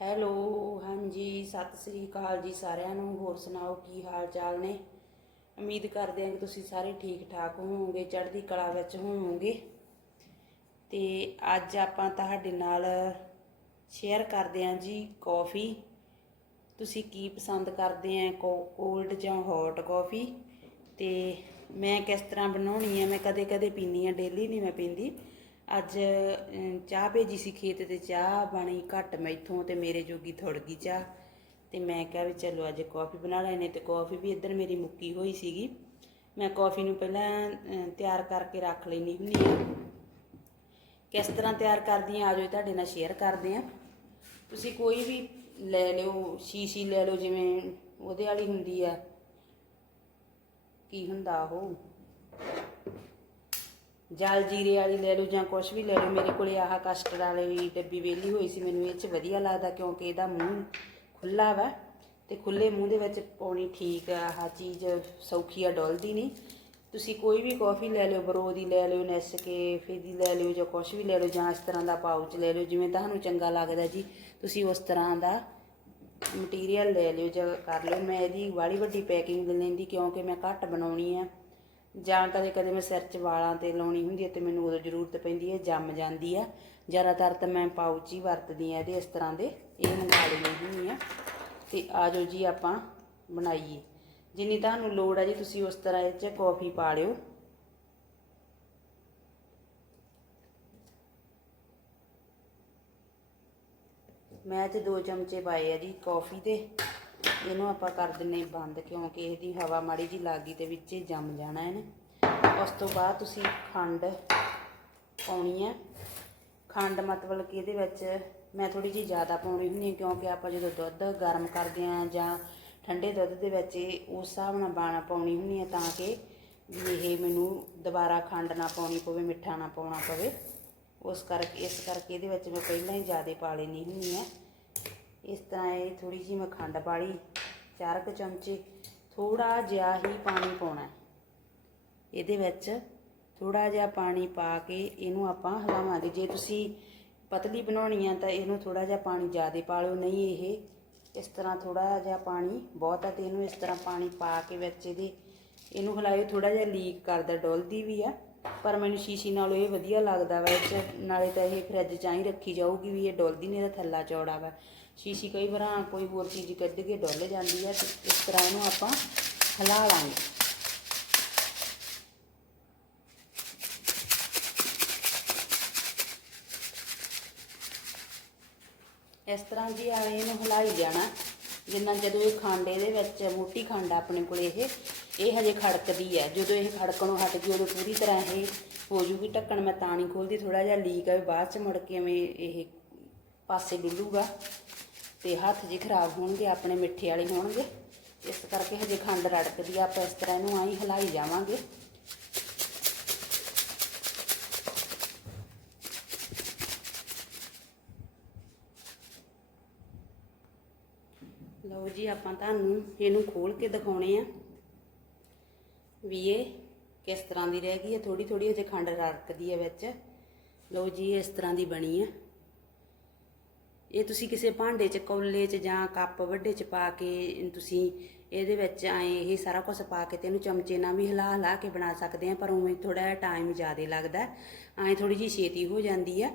Hello, ਹਾਂਜੀ, ਸਤਿ ਸ੍ਰੀ ਅਕਾਲ ਜੀ ਸਾਰਿਆਂ ਨੂੰ। ਹੋਰ ਸੁਣਾਓ, ਕੀ ਹਾਲ ਚਾਲ ਨੇ? ਉਮੀਦ ਕਰਦੇ ਹਾਂ ਕਿ ਤੁਸੀਂ ਸਾਰੇ ਠੀਕ ਠਾਕ ਹੋਵੋਗੇ, ਚੜ੍ਹਦੀ ਕਲਾ ਵਿੱਚ ਹੋਵੋਗੇ। ਤੇ ਅੱਜ ਆਪਾਂ ਤੁਹਾਡੇ ਨਾਲ ਸ਼ੇਅਰ ਕਰਦੇ ਹਾਂ ਜੀ ਕੌਫੀ ਤੁਸੀਂ ਕੀ ਪਸੰਦ ਕਰਦੇ ਆ ਕੋਲਡ ਜਾਂ ਹੌਟ ਕੌਫੀ ਤੇ ਮੈਂ ਕਿਸ ਤਰ੍ਹਾਂ ਬਣਾਉਣੀ ਹੈ? ਮੈਂ ਕਦੇ ਕਦੇ ਪੀਨੀ ਆ ਡੇਲੀ ਨਹੀਂ ਮੈਂ ਪੀਂਦੀ। ਅੱਜ ਚਾਹ ਭੇਜੀ ਸੀ ਖੇਤ ਤੇ, ਚਾਹ ਬਣੀ ਘੱਟ ਮੈਥੋਂ ਤੇ ਮੇਰੇ ਜੋਗੀ ਥੁੜ ਗਈ ਚਾਹ। ਤੇ ਮੈਂ ਕਿਹਾ ਵੀ ਚਲੋ ਅੱਜ ਕੌਫੀ ਬਣਾ ਲੈਨੇ ਤੇ ਕੌਫੀ ਵੀ ਇੱਧਰ ਮੇਰੀ ਮੁੱਕੀ ਹੋਈ ਸੀਗੀ। ਮੈਂ ਕੌਫੀ ਨੂੰ ਪਹਿਲਾਂ ਤਿਆਰ ਕਰਕੇ ਰੱਖ ਲੈਣੀ ਹੁੰਦੀ ਆ ਕਿਸ ਤਰ੍ਹਾਂ ਤਿਆਰ ਕਰਦੀ ਆ ਆਜੋ ਤੁਹਾਡੇ ਨਾਲ ਸ਼ੇਅਰ ਕਰਦੇ ਆ ਤੁਸੀਂ ਕੋਈ ਵੀ ਲੈ ਲਿਓ, ਸ਼ੀਸ਼ੀ ਲੈ ਲਓ, ਜਿਵੇਂ ਉਹਦੇ ਵਾਲੀ ਹੁੰਦੀ ਆ। ਕੀ ਹੁੰਦਾ ਉਹ? ਜਲ ਜੀਰੇ ਵਾਲੀ ਲੈ ਲਓ ਜਾਂ ਕੁਝ ਵੀ ਲੈ ਲਓ, ਮੇਰੇ ਕੋਲੇ ਆਹ ਕਸਟਰਡ ਵਾਲੀ ਡੱਬੀ ਵੇਲੀ ਹੋਈ ਸੀ, ਮੈਨੂੰ ਇਹ ਚ ਵਧੀਆ ਲੱਗਦਾ ਕਿਉਂਕਿ ਇਹਦਾ ਮੂੰਹ ਖੁੱਲਾ ਵਾ ਤੇ ਖੁੱਲੇ ਮੂੰਹ ਦੇ ਵਿੱਚ ਪਾਉਣੀ ਠੀਕ ਆ, ਆਹ ਚੀਜ਼ ਸੌਖੀ ਆ, ਡੋਲਦੀ ਨਹੀਂ ਤੁਸੀਂ ਕੋਈ ਵੀ ਕਾਫੀ ਲੈ ਲਿਓ, ਬਰੋ ਦੀ ਲੈ ਲਿਓ ਨੈਸਕੇਫੇ ਦੀ ਲੈ ਲਿਓ ਜਾਂ ਕੁਝ ਵੀ ਲੈ ਲਿਓ, ਜਾਂ ਇਸ ਤਰ੍ਹਾਂ ਦਾ ਪਾਊਚ ਲੈ ਲਿਓ, ਜਿਵੇਂ ਤੁਹਾਨੂੰ ਚੰਗਾ ਲੱਗਦਾ ਜੀ, ਤੁਸੀਂ ਉਸ ਤਰ੍ਹਾਂ ਦਾ ਮਟੀਰੀਅਲ ਲੈ ਲਿਓ ਜਾਂ ਕਰ ਲਿਓ। ਮੈਂ ਇਹਦੀ ਵਾਲੀ ਵੱਡੀ ਪੈਕਿੰਗ ਲੈਂਦੀ ਕਿਉਂਕਿ ਮੈਂ ਘੱਟ ਬਣਾਉਣੀ ਆ। ਜਾਂ ਕਦੇ ਕਦੇ ਮੈਂ ਸਿਰ 'ਚ ਵਾਲਾਂ ਤੇ ਲਾਉਣੀ ਹੁੰਦੀ ਹੈ ਤੇ ਮੈਨੂੰ ਉਦੋਂ ਜ਼ਰੂਰਤ ਪੈਂਦੀ ਹੈ ਜੰਮ ਜਾਂਦੀ ਆ। ਜ਼ਿਆਦਾਤਰ ਤਾਂ ਮੈਂ ਪਾਊਚ ਹੀ ਵਰਤਦੀ ਆ ਇਹਦੇ, ਇਸ ਤਰ੍ਹਾਂ ਦੇ ਇਹ ਮੰਗਾ ਲਈ ਹੁੰਦੀ ਆ। ਤੇ ਆਜੋ ਜੀ ਆਪਾਂ ਬਣਾਈਏ। ਜਿੰਨੀ ਤੁਹਾਨੂੰ ਲੋੜ ਆ ਜੀ, ਤੁਸੀਂ ਉਸ ਤਰ੍ਹਾਂ ਇਹ 'ਚ ਕੌਫੀ ਪਾ ਲਿਓ। ਮੈਂ ਤੇ ਦੋ ਚਮਚੇ ਪਾਏ ਆ ਜੀ ਕੌਫੀ ਦੇ। ਇਹਨੂੰ ਆਪਾਂ ਕਰ ਦਿੰਨੇ ਬੰਦ, ਕਿਉਂਕਿ ਇਹਦੀ ਹਵਾ ਮਾੜੀ ਜੀ ਲੱਗੀ ਤੇ ਵਿੱਚ ਹੀ ਜੰਮ ਜਾਣਾ ਹੈ ਨਾ। ਉਸ ਤੋਂ ਬਾਅਦ ਤੁਸੀਂ ਖੰਡ ਪਾਉਣੀ ਹੈ। ਖੰਡ ਮਤਲਬ ਕਿ ਇਹਦੇ ਵਿੱਚ ਮੈਂ ਥੋੜੀ ਜਿਹੀ ਜ਼ਿਆਦਾ ਪਾਉਣੀ ਹੁੰਦੀ ਹੈ, ਕਿਉਂਕਿ ਆਪਾਂ ਜਦੋਂ ਦੁੱਧ ਗਰਮ ਕਰਦੇ ਆ ਜਾਂ ਠੰਡੇ ਦੁੱਧ ਦੇ ਵਿੱਚ ਇਹ ਉਸ ਹਿਸਾਬ ਨਾਲ ਬਾਣਾ ਪਾਉਣੀ ਹੁੰਦੀ ਹੈ ਤਾਂ ਕਿ ਇਹ ਮੈਨੂੰ ਦੁਬਾਰਾ ਖੰਡ ਨਾ ਪਾਉਣੀ ਪਵੇ, ਮਿੱਠਾ ਨਾ ਪਾਉਣਾ ਪਵੇ। ਉਸ ਕਰਕੇ, ਇਸ ਕਰਕੇ ਇਹਦੇ ਵਿੱਚ ਮੈਂ ਪਹਿਲਾਂ ਹੀ ਜ਼ਿਆਦਾ ਪਾ ਲੈਣੀ ਹੁੰਦੀ ਹੈ। ਇਸ ਤਰ੍ਹਾਂ ਇਹ ਥੋੜੀ ਜਿਹੀ ਮੈਂ ਖੰਡ ਪਾ ਲਈ ਚਾਰ ਕੁ ਚਮਚੇ ਥੋੜਾ ਜਿਹਾ ਹੀ ਪਾਣੀ ਪਾਉਣਾ ਇਹਦੇ ਵਿੱਚ ਥੋੜਾ ਜਿਹਾ ਪਾਣੀ ਪਾ ਕੇ ਇਹਨੂੰ ਆਪਾਂ ਹਿਲਾਵਾਂਗੇ। ਜੇ ਤੁਸੀਂ ਪਤਲੀ ਬਣਾਉਣੀ ਆ ਤਾਂ ਇਹਨੂੰ ਥੋੜਾ ਜਿਹਾ ਪਾਣੀ ਜ਼ਿਆਦਾ ਪਾ ਲਿਓ। ਨਹੀਂ ਇਹ ਇਸ ਤਰ੍ਹਾਂ ਥੋੜਾ ਜਿਹਾ ਪਾਣੀ ਬਹੁਤ ਆ ਤੇ ਇਹਨੂੰ ਇਸ ਤਰ੍ਹਾਂ ਪਾਣੀ ਪਾ ਕੇ ਵਿੱਚ ਇਹਦੇ ਇਹਨੂੰ ਹਿਲਾਇਓ। ਥੋੜਾ ਜਿਹਾ ਲੀਕ ਕਰਦਾ, ਡੁੱਲਦੀ ਵੀ ਆ। ਪਰ ਮੈਨੂੰ ਸ਼ੀਸ਼ੀ ਨਾਲੋਂ ਇਹ ਵਧੀਆ ਲੱਗਦਾ ਵਾ, ਇਹ 'ਚ ਨਾਲੇ ਤਾਂ ਇਹ ਫਰਿੱਜ 'ਚ ਹੀ ਰੱਖੀ ਜਾਊਗੀ ਵੀ ਇਹ ਡੁੱਲਦੀ ਨਹੀਂ, ਇਹਦਾ ਥੱਲਾ ਚੌੜਾ ਵਾ। ਸ਼ੀਸ਼ੀ ਕਈ ਵਾਰ ਕੋਈ ਹੋਰ ਚੀਜ਼ ਕੱਢ ਕੇ ਡੁੱਲ ਜਾਂਦੀ ਆ ਇਸ ਤਰ੍ਹਾਂ ਇਹਨੂੰ ਆਪਾਂ ਹਿਲਾ ਲਾਂਗੇ। ਇਸ ਤਰ੍ਹਾਂ ਜੀ ਆ ਇਹਨੂੰ ਹਿਲਾਈ ਜਾਣਾ, ਜਿੰਨਾ ਜਦੋਂ ਇਹ ਖੰਡ ਇਹਦੇ ਵਿੱਚ, ਮੋਟੀ ਖੰਡ ਆਪਣੇ ਕੋਲ ਇਹ ਇਹ ਹਜੇ ਖੜਕਦੀ ਹੈ। ਜਦੋਂ ਇਹ ਖੜਕਣੋਂ ਹਟ ਗਈ, ਉਦੋਂ ਪੂਰੀ ਤਰ੍ਹਾਂ ਇਹ ਹੋ ਜੂਗੀ ਢੱਕਣ। ਮੈਂ ਤਾਂ ਨਹੀਂ ਖੋਲਦੀ ਥੋੜਾ ਜਿਹਾ ਲੀਕ ਆ ਬਾਅਦ ਚ ਮੁੜ ਕੇ ਐਵੇਂ ਇਹ ਪਾਸੇ ਡੁੱਲੂਗਾ ਤੇ ਹੱਥ ਜੀ ਖਰਾਬ ਹੋਣਗੇ, ਆਪਣੇ ਮਿੱਠੇ ਵਾਲੇ ਹੋਣਗੇ। ਇਸ ਕਰਕੇ ਹਜੇ ਖੰਡ ਰੜਕਦੀ ਆ, ਆਪਾਂ ਇਸ ਤਰ੍ਹਾਂ ਇਹਨੂੰ ਆਈ ਹਿਲਾਈ ਜਾਵਾਂਗੇ। ਲਓ ਜੀ, ਆਪਾਂ ਤੁਹਾਨੂੰ ਇਹਨੂੰ ਖੋਲ ਕੇ ਦਿਖਾਉਣੇ ਆ। ਵੀ ਇਹ ਕਿਸ ਤਰ੍ਹਾਂ ਦੀ ਰਹਿ ਗਈ ਹੈ? ਥੋੜੀ ਥੋੜੀ ਅਜੇ ਖੰਡ ਰੜਕਦੀ ਹੈ ਵਿੱਚ। ਲਓ ਜੀ ਇਸ ਤਰ੍ਹਾਂ ਦੀ ਬਣੀ ਹੈ। ਇਹ ਤੁਸੀਂ ਕਿਸੇ ਭਾਂਡੇ 'ਚ, ਕੌਲੇ 'ਚ ਜਾਂ ਕੱਪ ਵੱਡੇ 'ਚ ਪਾ ਕੇ ਤੁਸੀਂ ਇਹਦੇ ਵਿੱਚ ਐ ਇਹ ਸਾਰਾ ਕੁਝ ਪਾ ਕੇ ਤੇ ਇਹਨੂੰ ਚਮਚੇ ਨਾਲ ਵੀ ਹਿਲਾ ਹਿਲਾ ਕੇ ਬਣਾ ਸਕਦੇ ਆ ਪਰ ਉਵੇਂ ਥੋੜਾ ਟਾਈਮ ਜ਼ਿਆਦਾ ਲੱਗਦਾ ਐ ਥੋੜੀ ਜੀ ਛੇਤੀ ਹੋ ਜਾਂਦੀ ਆ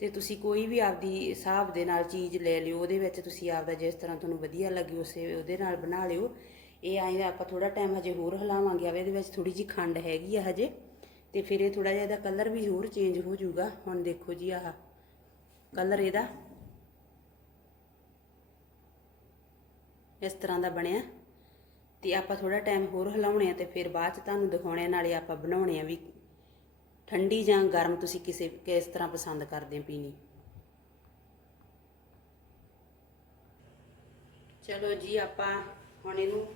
ਤੇ ਤੁਸੀਂ ਕੋਈ ਵੀ ਆਪਦੀ ਹਿਸਾਬ ਦੇ ਨਾਲ ਚੀਜ਼ ਲੈ ਲਿਓ, ਉਹਦੇ ਵਿੱਚ ਤੁਸੀਂ ਆਪਦਾ ਜਿਸ ਤਰ੍ਹਾਂ ਤੁਹਾਨੂੰ ਵਧੀਆ ਲੱਗੇ, ਉਸੇ ਉਹਦੇ ਨਾਲ ਬਣਾ ਲਿਓ। ਇਹ ਆਏ ਆਪਾਂ ਥੋੜਾ ਟਾਈਮ ਹਜੇ ਹੋਰ ਹਿਲਾਵਾਂਗੇ ਆਵੇ ਇਹਦੇ ਵਿੱਚ ਥੋੜੀ ਜੀ ਖੰਡ ਹੈਗੀ ਆ ਹਜੇ ਤੇ ਫਿਰ ਇਹ ਥੋੜਾ ਜਿਹਾ ਇਹਦਾ ਕਲਰ ਵੀ ਹੋਰ ਚੇਂਜ ਹੋ ਜਾਊਗਾ। ਹੁਣ ਦੇਖੋ ਜੀ ਆਹ ਕਲਰ ਇਹਦਾ ਇਸ ਤਰ੍ਹਾਂ ਦਾ ਬਣਿਆ। ਤੇ ਆਪਾਂ ਥੋੜਾ ਟਾਈਮ ਹੋਰ ਹਿਲਾਉਣੇ ਆ ਤੇ ਫਿਰ ਬਾਅਦ ਚ ਤੁਹਾਨੂੰ ਦਿਖਾਉਣੇ ਆ, ਨਾਲੇ ਆਪਾਂ ਬਣਾਉਣੇ ਆ ਵੀ ਠੰਡੀ ਜਾਂ ਗਰਮ ਤੁਸੀਂ ਕਿਸੇ ਕਿਸ ਤਰ੍ਹਾਂ ਪਸੰਦ ਕਰਦੇ ਪੀਣੀ। ਚਲੋ ਜੀ ਆਪਾਂ ਹੁਣ ਇਹਨੂੰ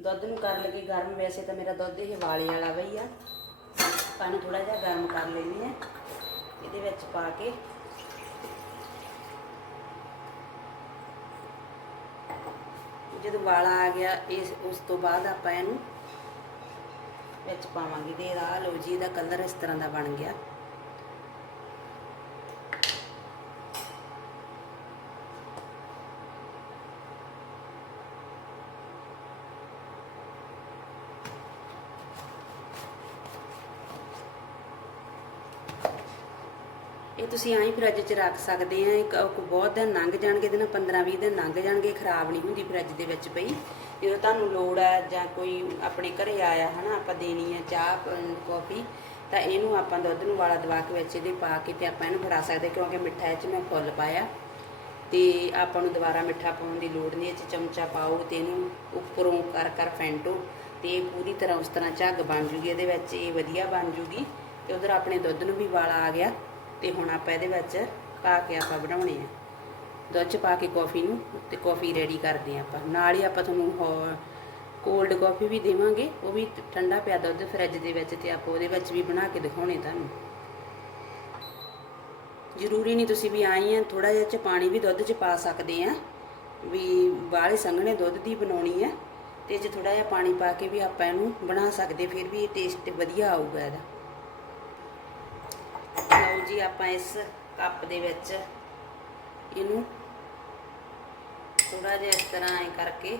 ਦੁੱਧ ਨੂੰ ਕਰ ਲਗੇ ਗਰਮ, ਵੈਸੇ ਤਾਂ ਮੇਰਾ ਦੁੱਧ ਇਹ ਵਾਲੇ ਵਾਲਾ ਵਈ ਆ। ਆਪਾਂ ਨੂੰ ਥੋੜਾ ਜਿਹਾ ਗਰਮ ਕਰ ਲੈਣੀ ਹੈ। ਇਹਦੇ ਵਿੱਚ ਪਾ ਕੇ। ਜਦੋਂ ਵਾਲਾ ਆ ਗਿਆ, ਇਸ, ਉਸ ਤੋਂ ਬਾਅਦ ਆਪਾਂ ਇਹਨੂੰ ਵਿੱਚ ਪਾਵਾਂਗੇ। ਤੇ ਆਹ ਲਓ ਜੀ, ਇਹਦਾ ਕਲਰ ਇਸ ਤਰ੍ਹਾਂ ਦਾ ਬਣ ਗਿਆ। ਇਹ ਤੁਸੀਂ ਐਂ ਫਰਿੱਜ 'ਚ ਰੱਖ ਸਕਦੇ ਆ, ਇੱਕ ਬਹੁਤ ਦਿਨ ਲੰਘ ਜਾਣਗੇ, ਇਹਦੇ ਨਾਲ 15-20 ਦਿਨ ਲੰਘ ਜਾਣਗੇ, ਖਰਾਬ ਨਹੀਂ ਹੁੰਦੀ ਫਰਿੱਜ ਦੇ ਵਿੱਚ ਪਈ। ਜਦੋਂ ਤੁਹਾਨੂੰ ਲੋੜ ਆ ਜਾਂ ਕੋਈ ਆਪਣੇ ਘਰੇ ਆਇਆ, ਹਨਾ, ਆਪਾਂ ਦੇਣੀ ਆ ਚਾਹ ਕਾਫੀ ਤਾਂ ਇਹਨੂੰ ਆਪਾਂ ਦੁੱਧ ਨੂੰ ਵਾਲਾ ਦਵਾ ਕੇ ਵਿੱਚ ਇਹਦੇ ਪਾ ਕੇ ਤੇ ਆਪਾਂ ਇਹਨੂੰ ਫੜਾ ਸਕਦੇ, ਕਿਉਂਕਿ ਮਿੱਠਾ ਇਹ 'ਚ ਮੈਂ ਫੁੱਲ ਪਾਇਆ। ਤੇ ਆਪਾਂ ਨੂੰ ਦੁਬਾਰਾ ਮਿੱਠਾ ਪਾਉਣ ਦੀ ਲੋੜ ਨਹੀਂ, ਇਹ 'ਚ ਚਮਚਾ ਪਾਓ ਤੇ ਇਹਨੂੰ ਉੱਪਰੋਂ ਕਰ ਕਰ ਫੈਂਟੋ। ਤੇ ਪੂਰੀ ਤਰ੍ਹਾਂ ਉਸ ਤਰ੍ਹਾਂ ਝੱਗ ਬਣ ਜੂਗੀ ਇਹਦੇ ਵਿੱਚ, ਇਹ ਵਧੀਆ ਬਣ ਜੂਗੀ। ਤੇ ਉਧਰ ਆਪਣੇ ਦੁੱਧ ਨੂੰ ਵੀ ਵਾਲਾ ਆ ਗਿਆ। ਤੇ ਹੁਣ ਆਪਾਂ ਇਹਦੇ ਵਿੱਚ ਪਾ ਕੇ ਆਪਾਂ ਬਣਾਉਣੇ ਆ। ਦੁੱਧ 'ਚ ਪਾ ਕੇ ਕਾਫੀ ਨੂੰ ਤੇ ਕਾਫੀ ਰੈਡੀ ਕਰਦੇ ਆ ਆਪਾਂ। ਨਾਲ ਹੀ ਆਪਾਂ ਤੁਹਾਨੂੰ ਕੋਲਡ ਕਾਫੀ ਵੀ ਦੇਵਾਂਗੇ, ਉਹ ਵੀ ਠੰਡਾ ਪਿਆ ਦੁੱਧ ਫਰਿੱਜ ਦੇ ਵਿੱਚ ਤੇ ਆਪਾਂ ਉਹਦੇ ਵਿੱਚ ਵੀ ਬਣਾ ਕੇ ਦਿਖਾਉਣੇ ਤੁਹਾਨੂੰ। ਜ਼ਰੂਰੀ ਨਹੀਂ ਤੁਸੀਂ ਵੀ ਆਈ ਆ ਥੋੜਾ ਜਿਹਾ ਚ ਪਾਣੀ ਵੀ ਦੁੱਧ 'ਚ ਪਾ ਸਕਦੇ ਆ, ਵੀ ਬਾਹਲੇ ਸੰਘਣੇ ਦੁੱਧ ਦੀ ਬਣਾਉਣੀ ਆ। ਤੇ ਜੇ ਥੋੜਾ ਜਿਹਾ ਪਾਣੀ ਪਾ ਕੇ ਵੀ ਆਪਾਂ ਇਹਨੂੰ ਬਣਾ ਸਕਦੇ, ਫਿਰ ਵੀ ਇਹ ਟੇਸਟ ਵਧੀਆ ਆਊਗਾ ਇਹਦਾ। ਜੀ ਆਪਾਂ ਇਸ ਕੱਪ ਦੇ ਵਿੱਚ ਇਹਨੂੰ ਥੋੜਾ ਜਿਹਾ ਇਸ ਤਰ੍ਹਾਂ ਐ ਕਰਕੇ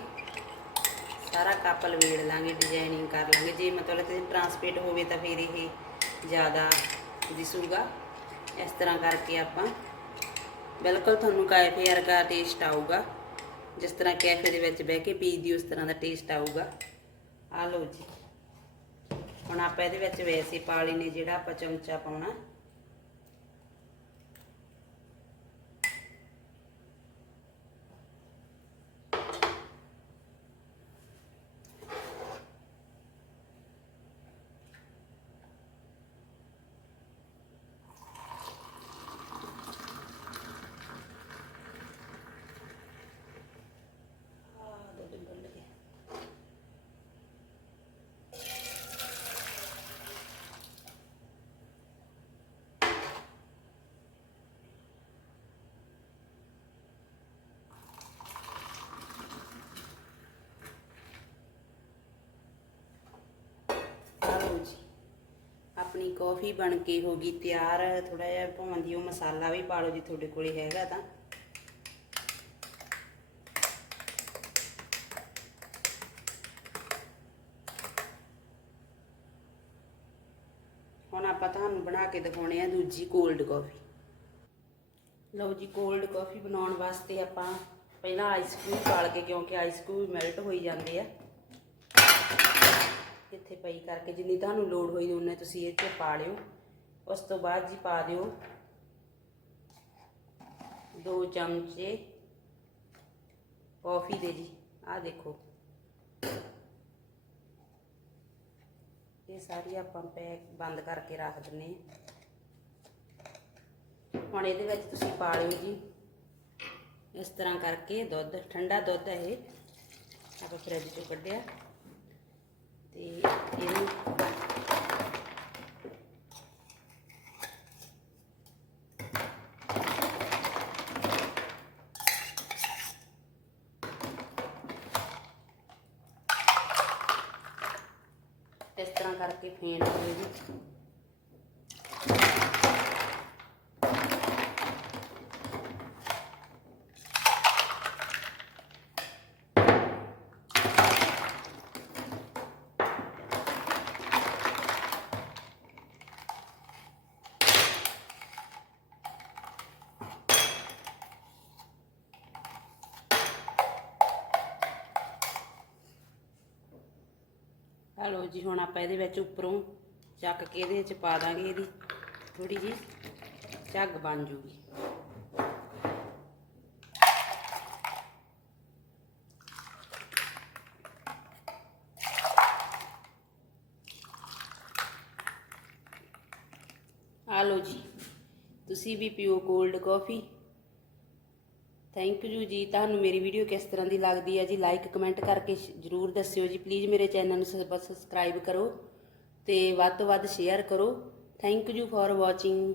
ਸਾਰਾ ਕੱਪ ਲਵੇੜ ਲਾਂਗੇ ਡਿਜ਼ਾਈਨਿੰਗ ਕਰ ਲਾਂਗੇ। ਜੇ ਮਤਲਬ ਕਿ ਟਰਾਂਸਪੇਰੈਂਟ ਹੋਵੇ ਤਾਂ ਫਿਰ ਇਹ ਜ਼ਿਆਦਾ ਦਿਸੂਗਾ। ਇਸ ਤਰ੍ਹਾਂ ਕਰਕੇ ਆਪਾਂ ਬਿਲਕੁਲ ਤੁਹਾਨੂੰ ਕੈਫੇ ਵਰਗਾ ਟੇਸਟ ਆਊਗਾ। ਜਿਸ ਤਰ੍ਹਾਂ ਕੈਫੇ ਦੇ ਵਿੱਚ ਬਹਿ ਕੇ ਪੀਦੀ ਉਸ ਤਰ੍ਹਾਂ ਦਾ ਟੇਸਟ ਆਊਗਾ। ਆ ਲਓ ਜੀ। ਹੁਣ ਆਪਾਂ ਇਹਦੇ ਵਿੱਚ ਵੈਸੇ ਪਾ ਲੈਨੇ ਜਿਹੜਾ ਆਪਾਂ ਚਮਚਾ ਪਾਉਣਾ ਆਹ ਦੁੱਧ ਡੁੱਲ ਗਿਆ ਆਹ ਲਓ ਜੀ ਆਪਣੀ ਕੌਫੀ ਬਣ ਕੇ ਹੋ ਗਈ ਤਿਆਰ ਥੋੜਾ ਜਿਹਾ ਭਾਵੇਂ ਦੀ ਉਹ ਮਸਾਲਾ ਵੀ ਪਾ ਲਓ ਜੀ ਤੁਹਾਡੇ ਕੋਲੇ ਹੈਗਾ ਤਾਂ। ਹੁਣ ਆਪਾਂ ਤੁਹਾਨੂੰ ਬਣਾ ਕੇ ਦਿਖਾਉਣੇ ਆ ਦੂਜੀ ਕੋਲਡ ਕਾਫੀ ਲਓ ਜੀ ਕੋਲਡ ਕਾਫੀ ਬਣਾਉਣ ਵਾਸਤੇ ਆਪਾਂ ਪਹਿਲਾਂ ਆਈਸ ਕਿਊਬ ਪਾਲ ਕੇ, ਕਿਉਂਕਿ ਆਈਸ ਕਿਊਬ ਮੈਲਟ ਹੋਈ ਜਾਂਦੇ ਆ। ਇੱਥੇ ਪਈ ਕਰਕੇ ਜਿੰਨੀ ਤੁਹਾਨੂੰ ਲੋੜ ਹੋਈ ਉਹਨੇ ਤੁਸੀਂ ਇਹ 'ਚ ਪਾ ਲਿਓ। ਉਸ ਤੋਂ ਬਾਅਦ ਜੀ ਪਾ ਦਿਓ ਦੋ ਚਮਚੇ ਕਾਫੀ ਦੇ ਜੀ। ਆਹ ਦੇਖੋ। ਇਹ ਸਾਰੀ ਆਪਾਂ ਪੈਕ ਬੰਦ ਕਰਕੇ ਰੱਖ ਦਿੰਨੇ ਹੁਣ ਇਹਦੇ ਵਿੱਚ ਤੁਸੀਂ ਪਾ ਲਿਓ ਜੀ। ਇਸ ਤਰ੍ਹਾਂ ਕਰਕੇ ਦੁੱਧ, ਠੰਡਾ ਦੁੱਧ ਹੈ ਇਹ। ਆਪਾਂ ਫਰਿੱਜ ਚੋਂ ਕੱਢਿਆ। ਤੇ ਇਹਨੂੰ ਇਸ ਤਰ੍ਹਾਂ ਕਰਕੇ ਫੇਂਟ ਲਿਓ ਜੀ ਹਲੋ ਜੀ, ਹੁਣ ਆਪਾਂ ਇਹਦੇ ਵਿੱਚ ਉੱਪਰੋਂ ਚੱਕ ਕੇ ਇਹਦੇ ਵਿੱਚ ਪਾ ਦਾਂਗੇ ਇਹਦੀ। ਥੋੜੀ ਜੀ ਝੱਗ ਬਣ ਜੂਗੀ। ਆ ਲਓ ਜੀ, ਤੁਸੀਂ ਵੀ ਪੀਓ ਕੋਲਡ ਕਾਫੀ। ਥੈਂਕ ਯੂ ਜੀ। ਤੁਹਾਨੂੰ ਮੇਰੀ ਵੀਡੀਓ ਕਿਸ ਤਰ੍ਹਾਂ ਦੀ ਲੱਗਦੀ ਹੈ ਜੀ? ਲਾਈਕ ਕਮੈਂਟ ਕਰਕੇ ਸ਼- ਜਰੂਰ ਦੱਸਿਓ ਜੀ। ਪਲੀਜ਼ ਮੇਰੇ ਚੈਨਲ ਨੂੰ ਸਬਸਕ੍ਰਾਈਬ ਕਰੋ ਤੇ ਵੱਧ ਤੋਂ ਵੱਧ ਸ਼ੇਅਰ ਕਰੋ। Thank you for watching